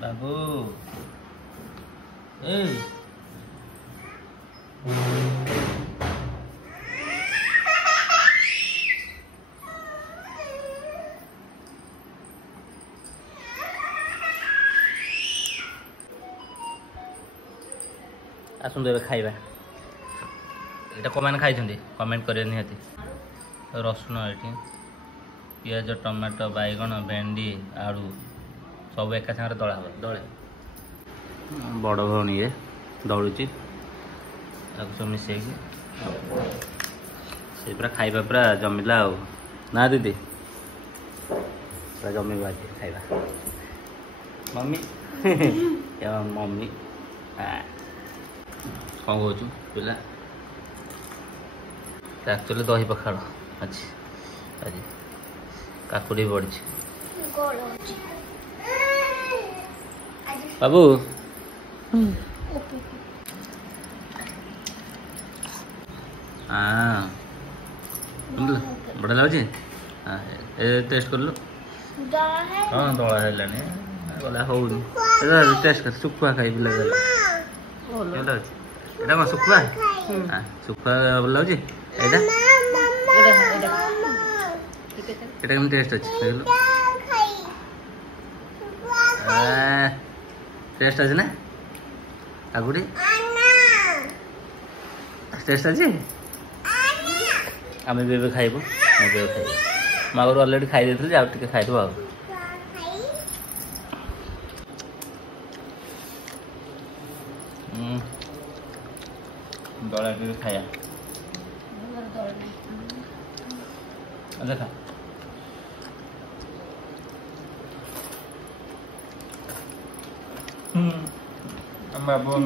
बाबू ए आसुन ए खाइबा एटा कमेंट खाई कमेंट करिए निहाती रसुण ये पियाज टमाटो बैगण भेंडी आलू सब एका सागर दला हम दले बड़ भौणी ये दौड़ी सब मिसे से पूरा खाइबा पूरा जमिला ना दीदी पूरा जमिबा खाइबा मम्मी मम्मी कौन कौचु पिला एक्चुअली दही पखाड़ अच्छी आज काकुड़ी बढ़ी बाबू हाँ बढ़िया लगुच टेस्ट कर लो हाँ दला है गला हो टेस्ट कर सुखुआ खाई पिला এটা কো শুকুয়া হ্যাঁ শুকুয়া ভাল লাগুছে এটা এটা কেমন টেস্ট আছে দেখলো টেস্ট আছে না কাকুড়ি টেস্ট আছে আমি বেবে খাইবো ମୁଁ ବେବେ ଖାଇବି ମୁଁ ଆଗରୁ ଅଲରେଡ଼ି ଖାଇ ଦେଇଥିଲି ଆଉ ଟିକେ ଖାଇଦେବୁ ଆଉ दौड़ा के खाया देखा बाबू